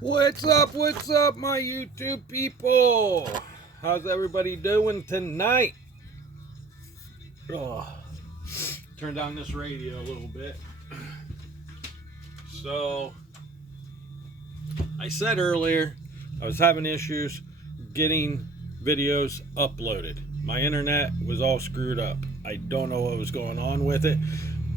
What's up, my YouTube people? How's everybody doing tonight? Oh, turn down this radio a little bit. So, I said earlier, I was having issues getting videos uploaded. My internet was all screwed up. I don't know what was going on with it,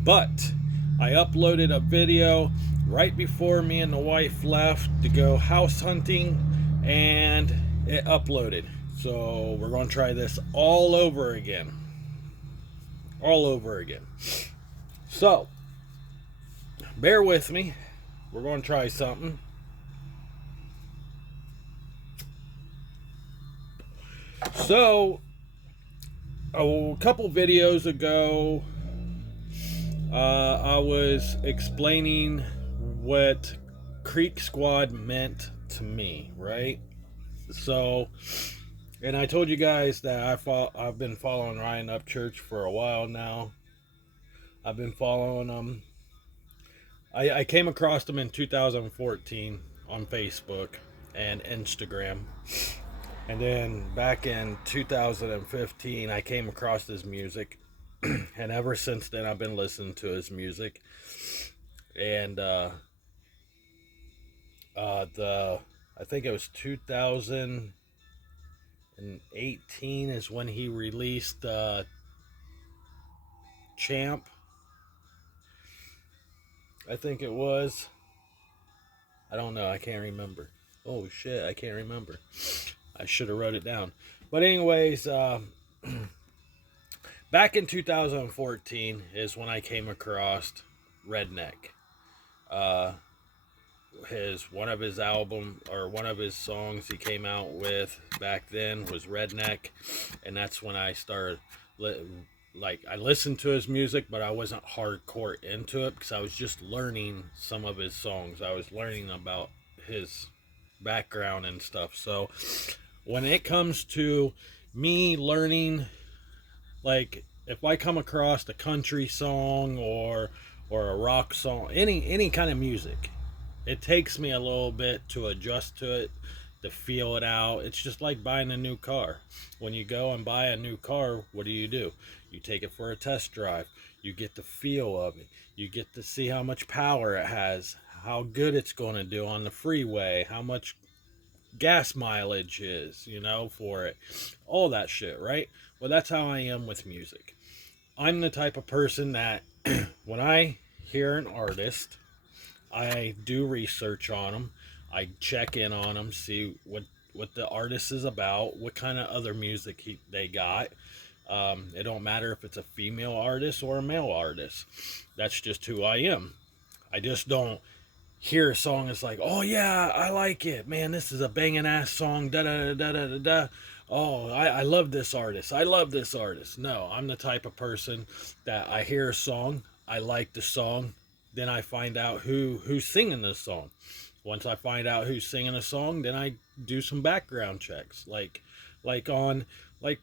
but I uploaded a video right before me and the wife left to go house hunting, and it uploaded. So we're going to try this all over again. So bear with me. We're going to try something. So a couple videos ago, I was explaining what Creek Squad meant to me, right? So, and I told you guys that I've been following RyanUpchurch for a while now. I've been following them. I came across them in 2014 on Facebook and Instagram. And then back in 2015, I came across his music. And ever since then, I've been listening to his music. And I think it was 2018 is when he released Champ. I think it was. I don't know. I can't remember. Oh shit, I can't remember. I should have wrote it down. But anyways, back in 2014 is when I came across Redneck. One of his songs he came out with back then was Redneck, and that's when I started I listened to his music, but I wasn't hardcore into it because I was just learning some of his songs. I was learning about his background and stuff. So when it comes to me learning, like if I come across a country song or a rock song, any kind of music, it takes me a little bit to adjust to it, to feel it out. It's just like buying a new car. When you go and buy a new car, what do? You take it for a test drive. You get the feel of it. You get to see how much power it has, how good it's going to do on the freeway, how much gas mileage is, for it. All that shit, right? Well, that's how I am with music. I'm the type of person that when I hear an artist, I do research on them. I check in on them, see what the artist is about, what kind of other music they got. It don't matter if it's a female artist or a male artist. That's just who I am. I just don't hear a song that's like, oh yeah, I like it. Man, this is a banging ass song. Da da da da da da. Oh, I love this artist. No, I'm the type of person that I hear a song, I like the song, then I find out who's singing this song. Once I find out who's singing a song, then I do some background checks, like to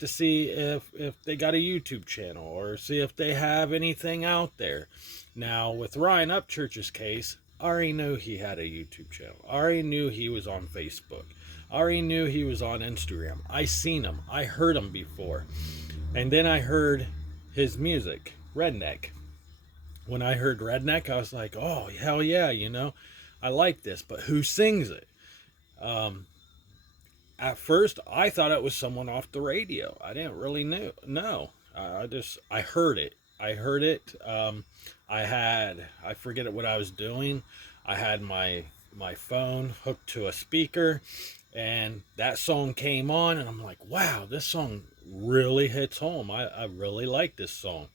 see if they got a YouTube channel or see if they have anything out there. Now with RyanUpchurch's case, I already knew he had a YouTube channel. I already knew he was on Facebook. I already knew he was on Instagram. I seen him. I heard him before. And then I heard his music, Redneck. When I heard Redneck, I was like, oh, hell yeah, I like this, but who sings it? At first, I thought it was someone off the radio. I didn't really know. I heard it. I forget what I was doing. I had my phone hooked to a speaker, and that song came on, and I'm like, wow, this song really hits home. I really like this song.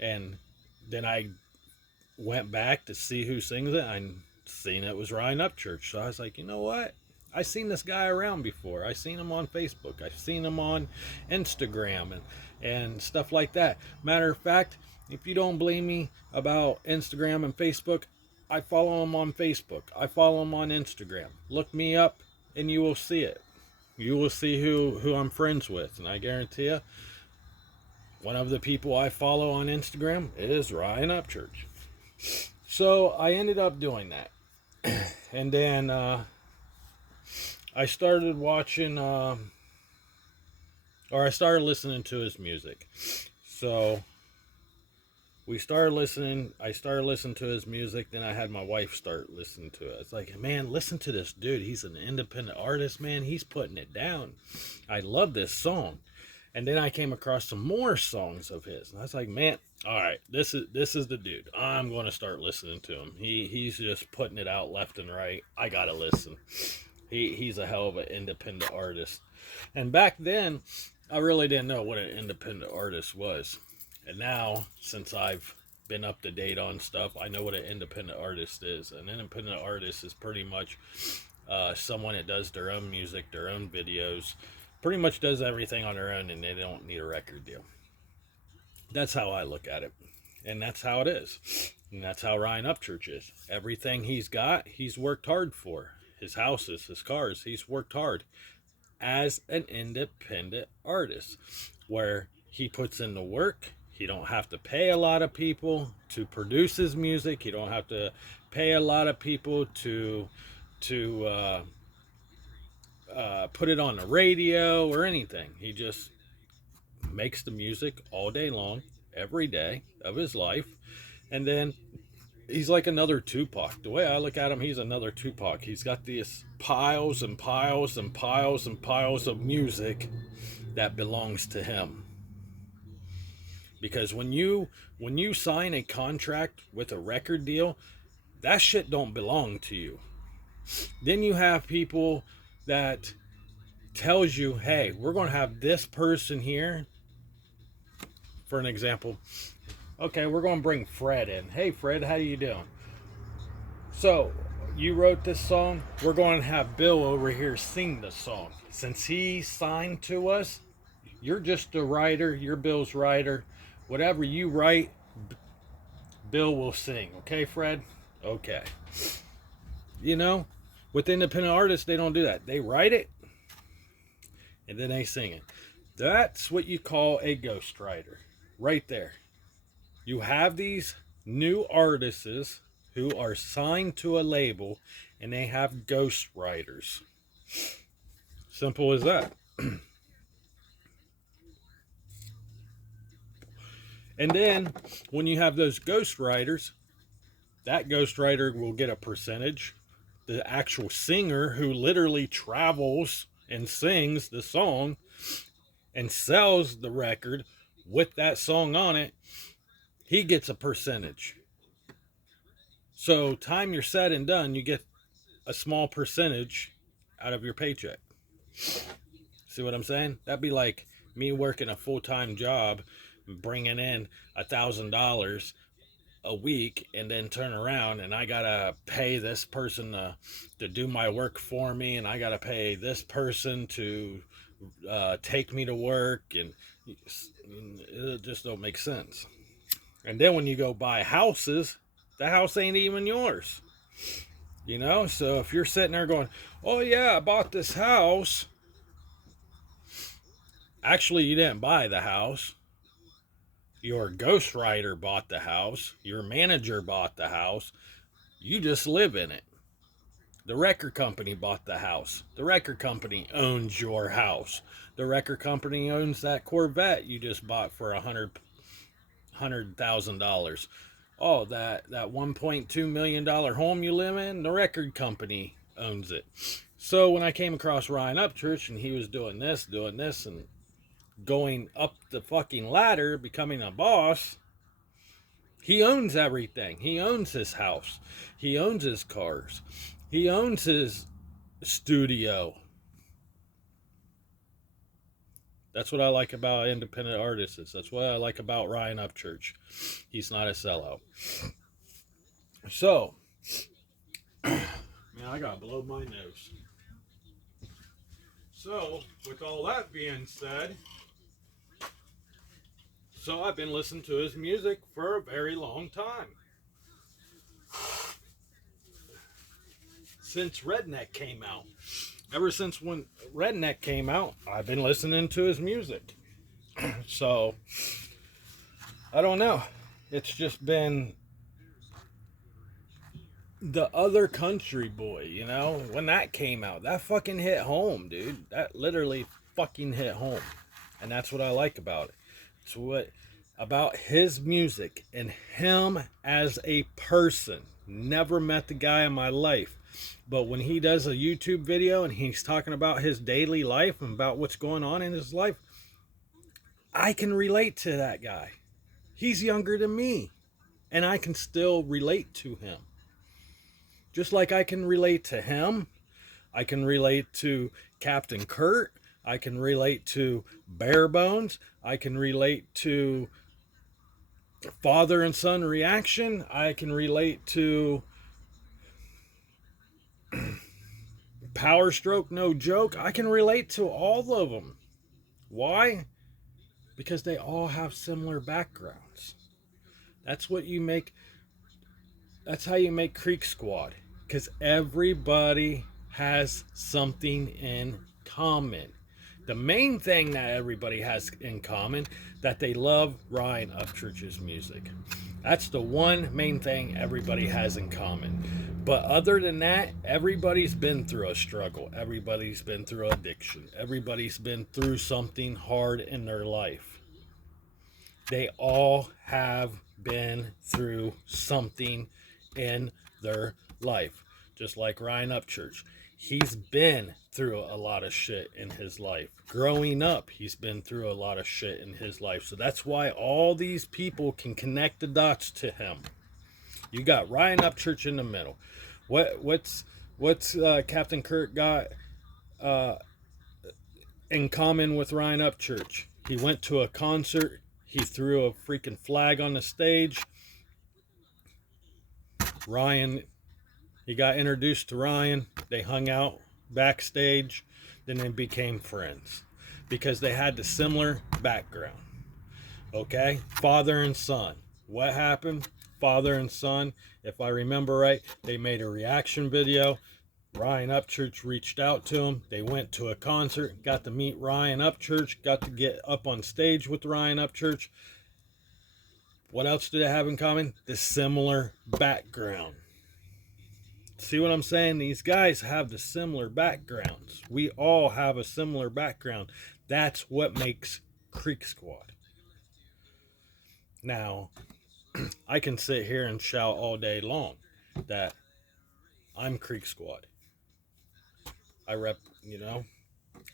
And then I went back to see who sings it. I seen it was RyanUpchurch. So I was like, you know what? I seen this guy around before. I seen him on Facebook. I've seen him on Instagram and stuff like that. Matter of fact, if you don't believe me about Instagram and Facebook, I follow him on Facebook. I follow him on Instagram. Look me up and you will see it. You will see who I'm friends with. And I guarantee you, one of the people I follow on Instagram is RyanUpchurch. So I ended up doing that. And then I started watching, or I started listening to his music. So I started listening to his music, then I had my wife start listening to it. It's like, man, listen to this dude. He's an independent artist, man. He's putting it down. I love this song. And then I came across some more songs of his. And I was like, man, all right, this is the dude. I'm going to start listening to him. He's just putting it out left and right. I got to listen. He's a hell of an independent artist. And back then, I really didn't know what an independent artist was. And now, since I've been up to date on stuff, I know what an independent artist is. An independent artist is pretty much someone that does their own music, their own videos, pretty much does everything on their own, and they don't need a record deal. That's how I look at it. And that's how it is. And that's how Ryan Upchurch is. Everything he's got, he's worked hard for. His houses, his cars, he's worked hard as an independent artist, where he puts in the work. He don't have to pay a lot of people to produce his music. He don't have to pay a lot of people to put it on the radio or anything. He just makes the music all day long, every day of his life. And then he's like another Tupac. The way I look at him, he's another Tupac. He's got these piles and piles and piles and piles of music that belongs to him. Because when you sign a contract with a record deal, that shit don't belong to you. Then you have people that tells you, hey, we're going to have this person here. For an example, okay, we're going to bring Fred in. Hey, Fred, how you doing? So, you wrote this song. We're going to have Bill over here sing the song. Since he signed to us, you're just a writer. You're Bill's writer. Whatever you write, Bill will sing. Okay, Fred? Okay. You know, with independent artists, they don't do that. They write it, and then they sing it. That's what you call a ghostwriter. Right there. You have these new artists who are signed to a label, and they have ghostwriters. Simple as that. And then, when you have those ghostwriters, that ghostwriter will get a percentage. The actual singer who literally travels and sings the song and sells the record with that song on it, he gets a percentage. So time you're said and done, you get a small percentage out of your paycheck. See what I'm saying? That'd be like me working a full-time job, bringing in $1,000 a week, and then turn around and I gotta pay this person to do my work for me, and I gotta pay this person to take me to work, and it just don't make sense. And then when you go buy houses, the house ain't even yours. You know, so if you're sitting there going, oh yeah, I bought this house. Actually, you didn't buy the house. Your ghostwriter bought the house. Your manager bought the house. You just live in it. The record company bought the house. The record company owns your house. The record company owns that Corvette you just bought for $100,000. Oh, that $1.2 million home you live in, the record company owns it. So when I came across Ryan Upchurch and he was doing this, and going up the fucking ladder, becoming a boss, he owns everything. He owns his house. He owns his cars. He owns his studio. That's what I like about independent artists. That's what I like about Ryan Upchurch. He's not a sellout. So, man, I gotta blow my nose. So, with all that being said, so I've been listening to his music for a very long time. Since Redneck came out. Ever since when Redneck came out, I've been listening to his music. So, I don't know. It's just been The Other Country Boy, you know, when that came out, that fucking hit home, dude. That literally fucking hit home. And that's what I like about it. It's what about his music and him as a person. Never met the guy in my life. But when he does a YouTube video and he's talking about his daily life and about what's going on in his life, I can relate to that guy. He's younger than me, and I can still relate to him. Just like I can relate to him, I can relate to Captain Kurt, I can relate to Bare Bones, I can relate to Father and Son Reaction, I can relate to Power Stroke No Joke. I can relate to all of them. Why? Because they all have similar backgrounds. That's what you make. That's how you make Creek Squad. Because everybody has something in common. The main thing that everybody has in common, that they love Ryan Upchurch's music. That's the one main thing everybody has in common. But other than that, everybody's been through a struggle. Everybody's been through addiction. Everybody's been through something hard in their life. They all have been through something in their life. Just like Ryan Upchurch. He's been through a lot of shit in his life. Growing up, he's been through a lot of shit in his life. So that's why all these people can connect the dots to him. You got Ryan Upchurch in the middle. What's Captain Kurt got in common with Ryan Upchurch? He went to a concert. He threw a freaking flag on the stage. He got introduced to Ryan. They hung out backstage. Then they became friends because they had the similar background. Okay? Father and son. What happened? Father and son, if I remember right, they made a reaction video. Ryan Upchurch reached out to him. They went to a concert, got to meet Ryan Upchurch, got to get up on stage with Ryan Upchurch. What else do they have in common? The similar background. See what I'm saying? These guys have the similar backgrounds. We all have a similar background. That's what makes Creek Squad. Now, I can sit here and shout all day long that I'm Creek Squad. I rep, you know,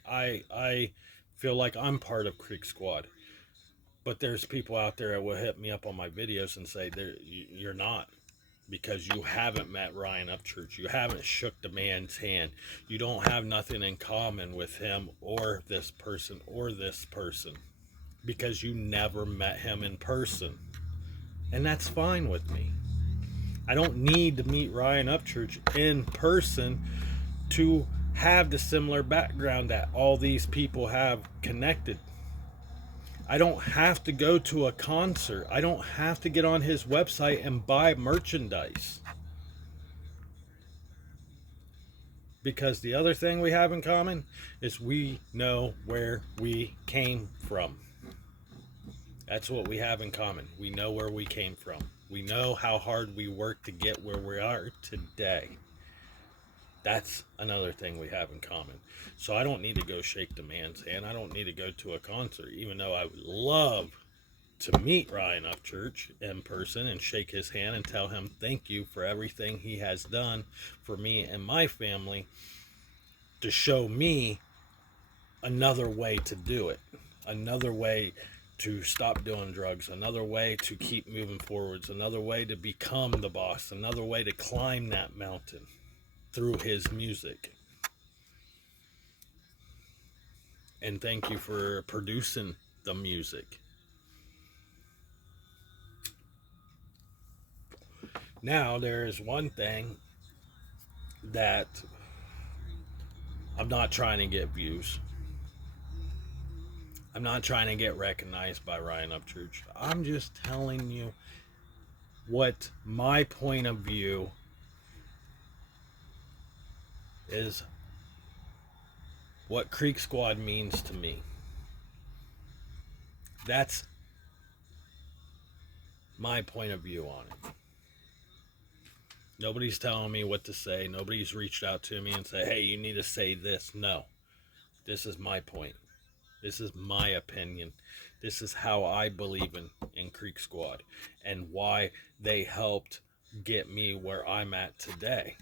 I feel like I'm part of Creek Squad. But there's people out there that will hit me up on my videos and say you're not, because you haven't met Ryan Upchurch. You haven't shook the man's hand. You don't have nothing in common with him or this person because you never met him in person. And that's fine with me. I don't need to meet Ryan Upchurch in person to have the similar background that all these people have connected. I don't have to go to a concert. I don't have to get on his website and buy merchandise. Because the other thing we have in common is we know where we came from. That's what we have in common. We know where we came from. We know how hard we worked to get where we are today. That's another thing we have in common. So I don't need to go shake the man's hand. I don't need to go to a concert, even though I would love to meet Ryan Upchurch in person and shake his hand and tell him thank you for everything he has done for me and my family, to show me another way to do it, another way to stop doing drugs, another way to keep moving forwards, another way to become the boss, another way to climb that mountain through his music. And thank you for producing the music. Now, there is one thing that I'm not trying to get views. I'm not trying to get recognized by Ryan Upchurch. I'm just telling you what my point of view is, what Creek Squad means to me. That's my point of view on it. Nobody's telling me what to say. Nobody's reached out to me and said, hey, you need to say this. No. This is my point. This is my opinion. This is how I believe in Creek Squad and why they helped get me where I'm at today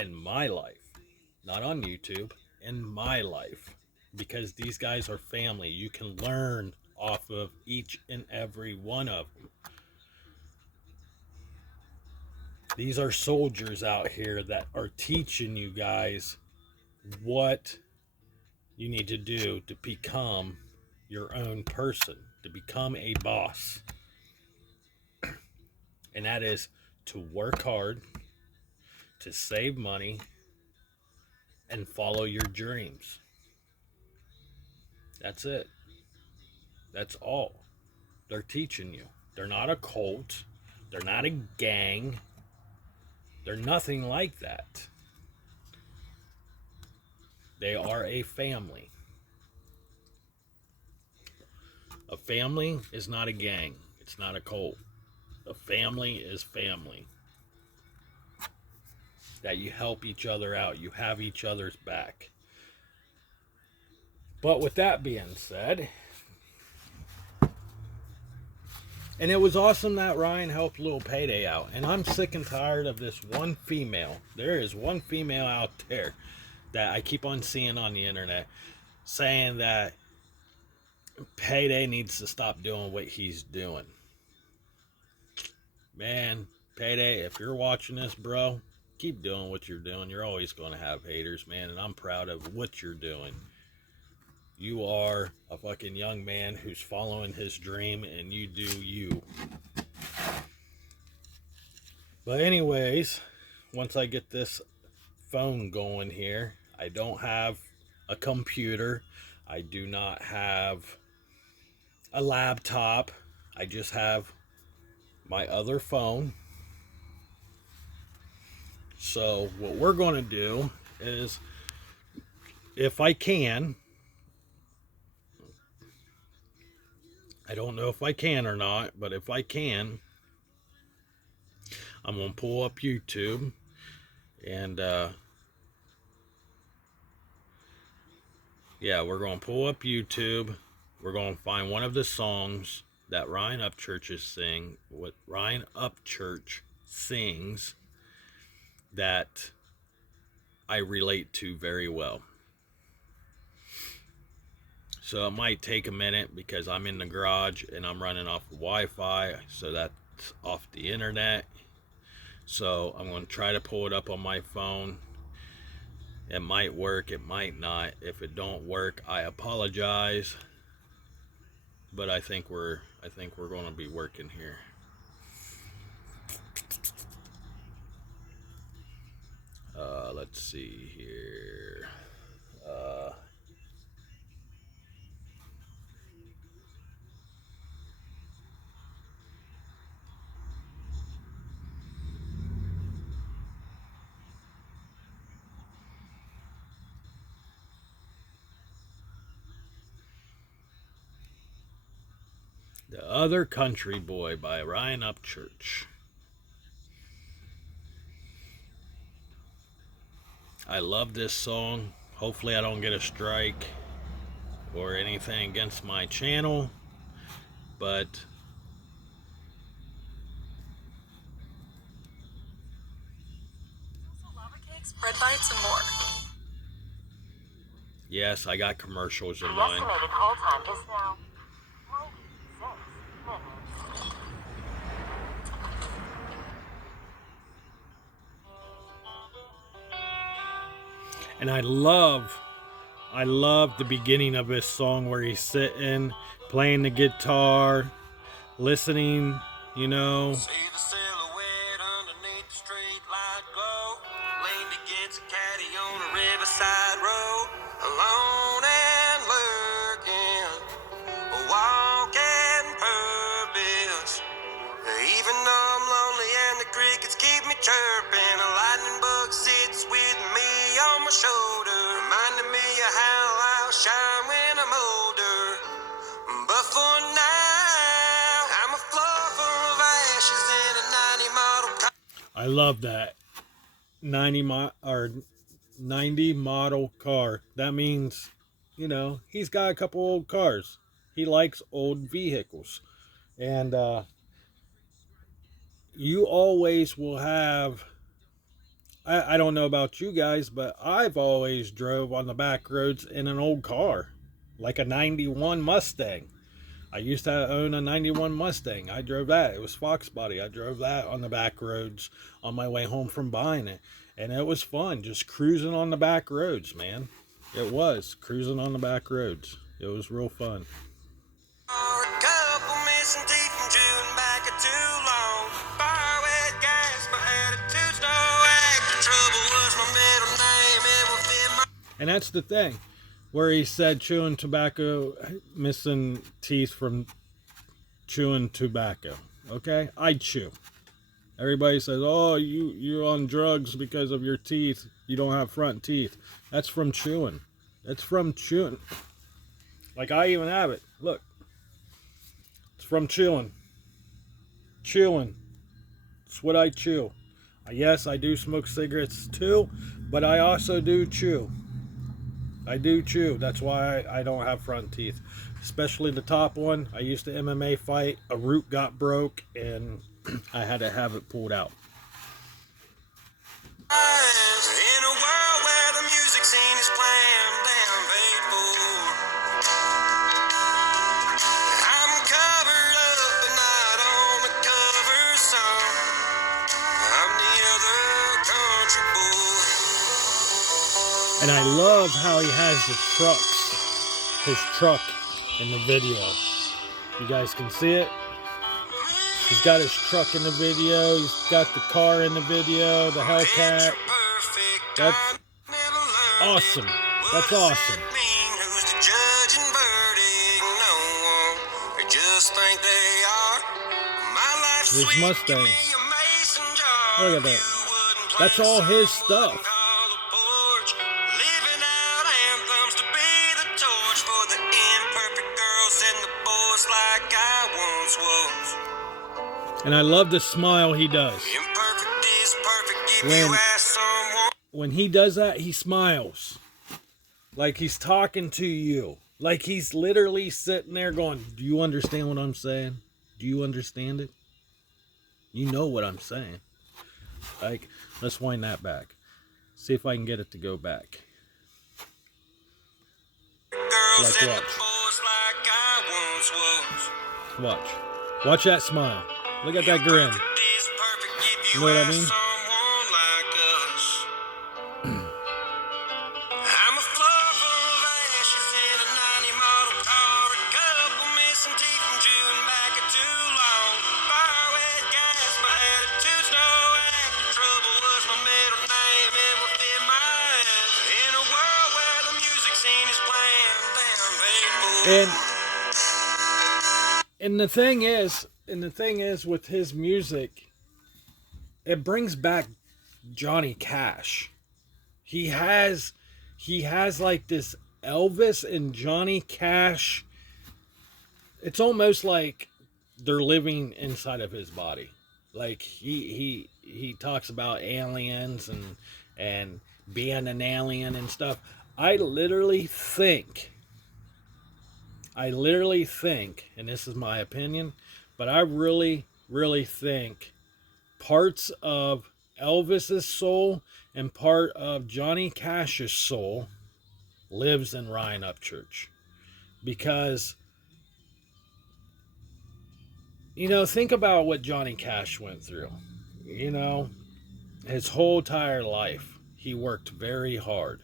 in my life. Not on YouTube, in my life. Because these guys are family. You can learn off of each and every one of them. These are soldiers out here that are teaching you guys what you need to do to become your own person, to become a boss. And that is to work hard, to save money, and follow your dreams. That's it. That's all they're teaching you. They're not a cult. They're not a gang. They're nothing like that. They are a family. A family is not a gang. It's not a cult. A family is family. That you help each other out. You have each other's back. But with that being said, and it was awesome that Ryan helped Lil Payday out. And I'm sick and tired of this one female. There is one female out there that I keep on seeing on the internet saying that Payday needs to stop doing what he's doing. Man, Payday, if you're watching this, bro, keep doing what you're doing. You're always going to have haters, man, and I'm proud of what you're doing. You are a fucking young man who's following his dream, and you do you. But anyways, once I get this phone going here, I don't have a computer. I do not have a laptop. I just have my other phone. So what we're going to do is, if I can, I don't know if I can or not, but if I can, I'm going to pull up YouTube and yeah, we're going to pull up YouTube. We're going to find one of the songs that Ryan Upchurch what Ryan Upchurch sings that I relate to very well. So it might take a minute because I'm in the garage and I'm running off of Wi-Fi, so that's off the internet. So I'm going to try to pull it up on my phone. It might work, it might not. If it don't work, I apologize. But I think we're going to be working here. Let's see here. The Other Country Boy by Ryan Upchurch. I love this song. Hopefully I don't get a strike or anything against my channel, but lava cakes, bread bites, and more. yes, I got commercials in The mine. estimated hold time is now 96 minutes. And I love the beginning of this song where he's sitting, playing the guitar, listening, you know. See the silhouette underneath the street light glow. Leaned against a caddy on a riverside road. Alone and lurking, walking purpose. Even though I'm lonely and the crickets keep me chirping, a lightning bug sits with me on my shoulder, reminding me of how I'll shine when I'm older. But for now, I'm a fluffer of ashes in a 90 model car. I love that 90 model car. That means, he's got a couple old cars. He likes old vehicles. And you always will have, I don't know about you guys, but I've always drove on the back roads in an old car, like a 91 Mustang. I used to own a 91 Mustang. I drove that. It was Fox body. I drove that on the back roads on my way home from buying it. And it was fun just cruising on the back roads, man. It was cruising on the back roads. It was real fun. A couple missing teeth from chewing back at too long. Fire wet gas, my attitude's no act. Trouble was my middle name, it will fit my... And that's the thing, where he said chewing tobacco, missing teeth from chewing tobacco. Okay? I chew. Everybody says, oh, you're on drugs because of your teeth. You don't have front teeth. That's from chewing. That's from chewing. Like, I even have it. Look. It's from chewing. Chewing. It's what I chew. Yes, I do smoke cigarettes too, but I also do chew. I do chew. That's why I don't have front teeth. Especially the top one. I used to MMA fight. A root got broke, and I had to have it pulled out. In a world where the music scene is playing damn paid for, I'm covered up but not on the cover song. I'm the other country boy. And I love how he has the trucks. His truck in the video. You guys can see it. He's got his truck in the video. He's got the car in the video. The Hellcat. That's awesome. That's awesome. Who's the judge and verdict? No one. They just think they are. My life's His sweet, Mustang. give me a mason jar. Look at that. You wouldn't play That's all his someone stuff. called a porch. Living out anthems to be the torch for the imperfect girls and the boys like I once was. And I love the smile he does. Imperfect is perfect if you ask someone. When he does that, he smiles. Like he's talking to you. Like he's literally sitting there going, do you understand what I'm saying? Do you understand it? You know what I'm saying. Like, let's wind that back. See if I can get it to go back. Girls Like and watch. the boys like I once was. Watch. Watch that smile. Look at that grin. Imperfect is perfect if You you know what I ask mean? someone like us. I'm a floor full of ashes in a 90 model car. A couple missing teeth from chewing back at too long. Fire wet gas, my attitude's no act. Trouble was my middle name, it will fit my ass. In a world where the music scene is playing damn paid for. And the thing is with his music, it brings back Johnny Cash. He has like this Elvis and Johnny Cash. It's almost like they're living inside of his body. Like he talks about aliens and being an alien and stuff. I literally think, and this is my opinion, but I really, really think parts of Elvis's soul and part of Johnny Cash's soul lives in Ryan Upchurch. Because, think about what Johnny Cash went through. His whole entire life, he worked very hard.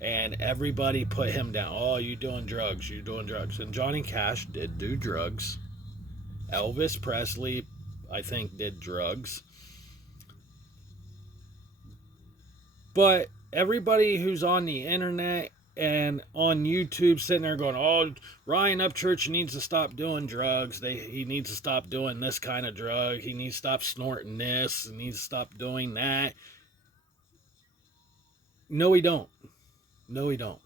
And everybody put him down. Oh, you doing drugs. And Johnny Cash did do drugs. Elvis Presley, I think, did drugs. But everybody who's on the internet and on YouTube sitting there going, oh, Ryan Upchurch needs to stop doing drugs. He needs to stop doing this kind of drug. He needs to stop snorting this. He needs to stop doing that. No, he don't. No, he don't.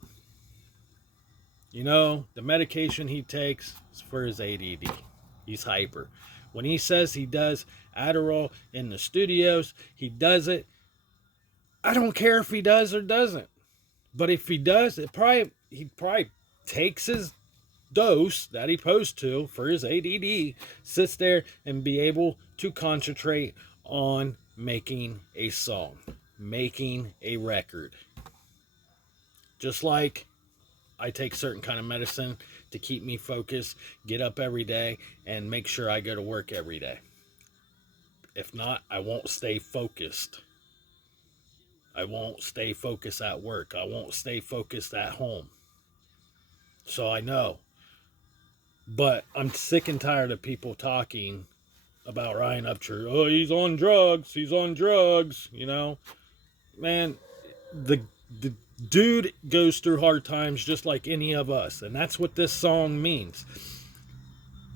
The medication he takes is for his ADD. He's hyper. When he says he does Adderall in the studios, he does it. I don't care if he does or doesn't. But if he does, he probably takes his dose that he supposed to for his ADD, sits there and be able to concentrate on making a song, making a record. Just like I take certain kind of medicine to keep me focused, get up every day, and make sure I go to work every day. If not, I won't stay focused. I won't stay focused at work. I won't stay focused at home. So I know. But I'm sick and tired of people talking about Ryan Upchurch. Oh, he's on drugs. He's on drugs. You know, man, the dude goes through hard times just like any of us. And that's what this song means.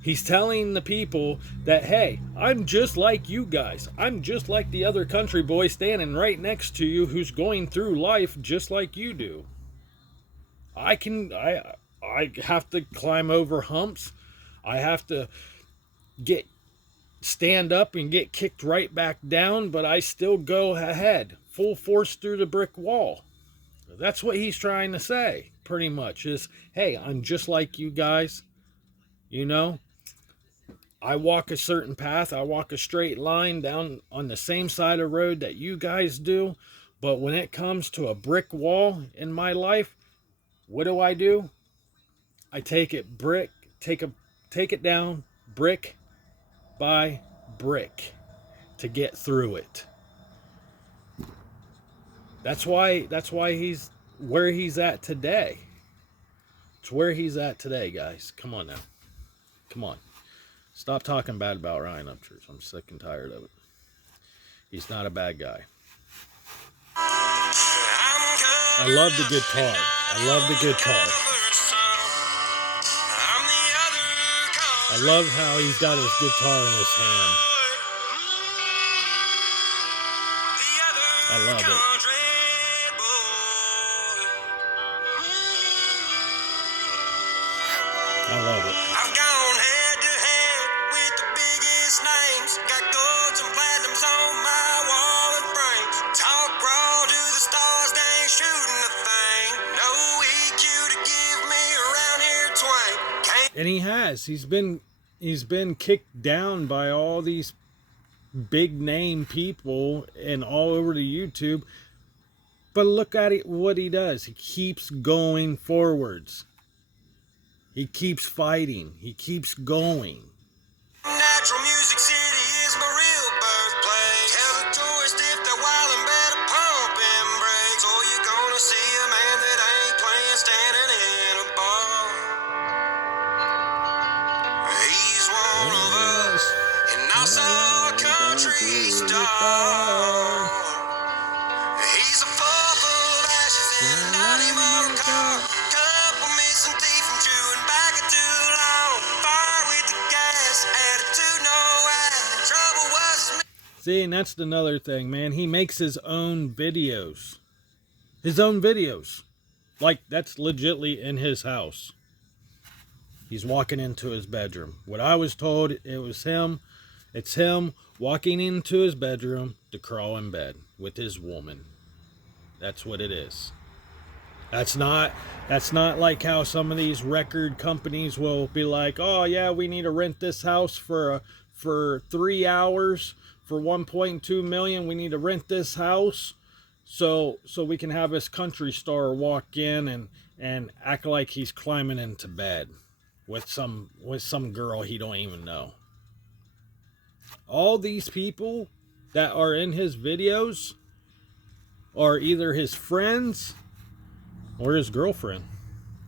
He's telling the people that, hey, I'm just like you guys. I'm just like the other country boy standing right next to you who's going through life just like you do. I have to climb over humps. I have to stand up and get kicked right back down, but I still go ahead, full force through the brick wall. That's what he's trying to say, pretty much, is, hey, I'm just like you guys. You know, I walk a certain path. I walk a straight line down on the same side of the road that you guys do. But when it comes to a brick wall in my life, what do? I take it down brick by brick to get through it. That's why he's where he's at today. It's where he's at today, guys. Come on now. Come on. Stop talking bad about Ryan Upchurch. I'm sick and tired of it. He's not a bad guy. I love the guitar. I love the guitar. I love how he's got his guitar in his hand. I love it. I love it. I've gone head to head with the biggest names. Got golds and platinums on my wall and frames. Talk raw to the stars, they ain't shooting a thing. No EQ to give me around here twain. And he has. He's been kicked down by all these big name people and all over the YouTube. But look at it, what he does. He keeps going forwards. He keeps fighting. He keeps going. Natural Music City is my real birthplace. Tell the tourist if they're wildin', better pump and brakes. Or you're gonna see a man that ain't playing standing in a bar. He's one of us, and I saw a country star. He's a full full of ashes in a 90 motor car. Couple missing teeth from chewing back it too long. Fire with the gas, attitude no act. Trouble was. See, and that's another thing, man. He makes his own videos. His own videos. Like, that's legitly in his house. He's walking into his bedroom. What I was told, it was him. It's him walking into his bedroom to crawl in bed with his woman. That's what it is. That's not like how some of these record companies will be like, oh yeah, we need to rent this house for 3 hours for 1.2 million. We need to rent this house so we can have this country star walk in and act like he's climbing into bed with some girl he don't even know. All these people that are in his videos are either his friends or his girlfriend.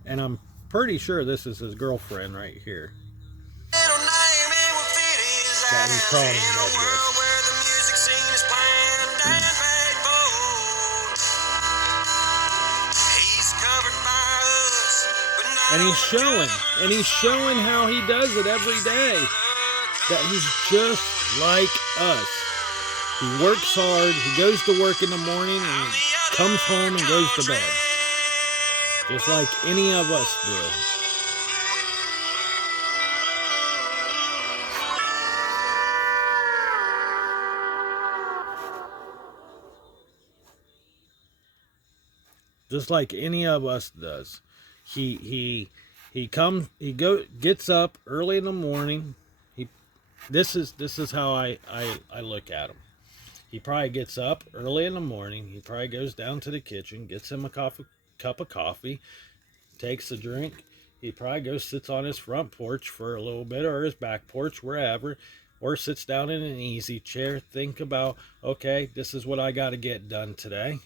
And I'm pretty sure this is his girlfriend right here. That he's crawling in bed with. And he's showing how he does it every day. That he's just like us. He works hard, he goes to work in the morning, and he comes home and goes to bed. Just like any of us do. just like any of us does. He gets up early in the morning. This is how I look at him. He probably gets up early in the morning. He probably goes down to the kitchen, gets him a cup of coffee, takes a drink. He probably goes sits on his front porch for a little bit, or his back porch, wherever, or sits down in an easy chair. Think about, okay, this is what I got to get done today.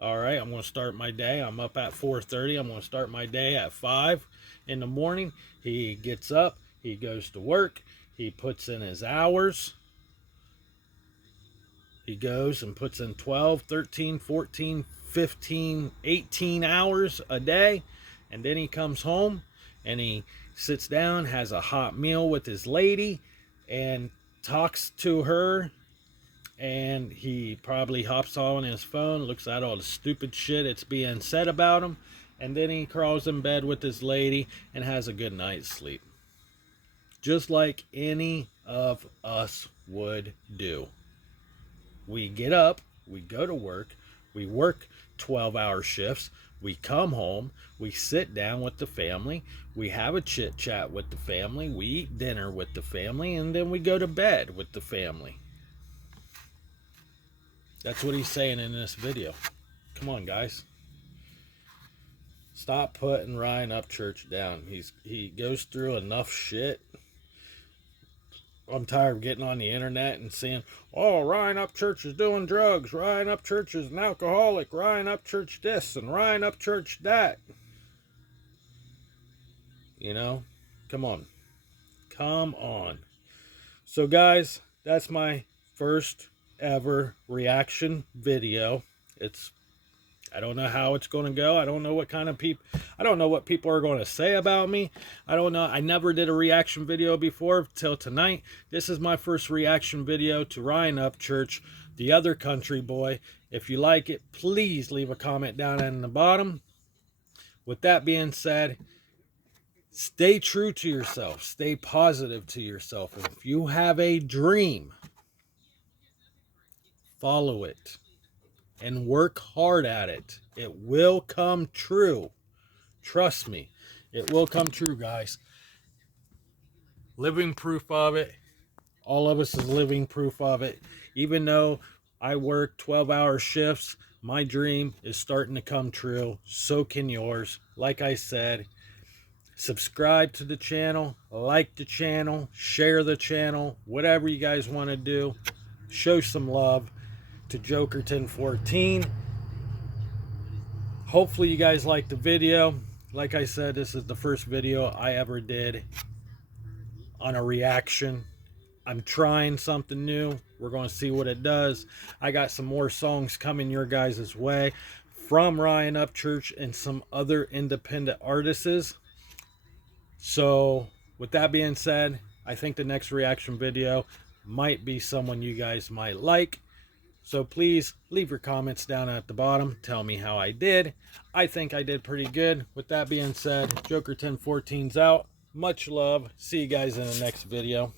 All right, I'm going to start my day. I'm up at 4:30. I'm going to start my day at 5 in the morning. He gets up. He goes to work. He puts in his hours. He goes and puts in 12, 13, 14, 15, 18 hours a day. And then he comes home and he sits down, has a hot meal with his lady, and talks to her. And he probably hops on his phone, looks at all the stupid shit that's being said about him. And then he crawls in bed with his lady and has a good night's sleep. Just like any of us would do. We get up, we go to work, we work 12-hour shifts, we come home, we sit down with the family, we have a chit chat with the family, we eat dinner with the family, and then we go to bed with the family. That's what he's saying in this video. Come on, guys. Stop putting Ryan Upchurch down. He goes through enough shit. I'm tired of getting on the internet and saying, oh, Ryan Upchurch is doing drugs. Ryan Upchurch is an alcoholic. Ryan Upchurch this and Ryan Upchurch that. You know? Come on. Come on. So, guys, that's my first ever reaction video. I don't know how it's going to go. I don't know what kind of people, I don't know what people are going to say about me. I don't know. I never did a reaction video before till tonight. This is my first reaction video to Ryan Upchurch, the other country boy. If you like it, please leave a comment down in the bottom. With that being said, stay true to yourself. Stay positive to yourself. And if you have a dream, follow it. And work hard at it. It will come true. Trust me. It will come true, guys. Living proof of it. All of us is living proof of it. Even though I work 12-hour shifts, my dream is starting to come true. So can yours. Like I said, subscribe to the channel. Like the channel. Share the channel. Whatever you guys want to do. Show some love to Joker1014. Hopefully you guys liked the video. Like I said, this is the first video I ever did on a reaction. I'm trying something new. We're going to see what it does. I got some more songs coming your guys' way from Ryan Upchurch and some other independent artists. So with that being said, I think the next reaction video might be someone you guys might like. So please leave your comments down at the bottom. Tell me how I did. I think I did pretty good. With that being said, Joker1014's out. Much love. See you guys in the next video.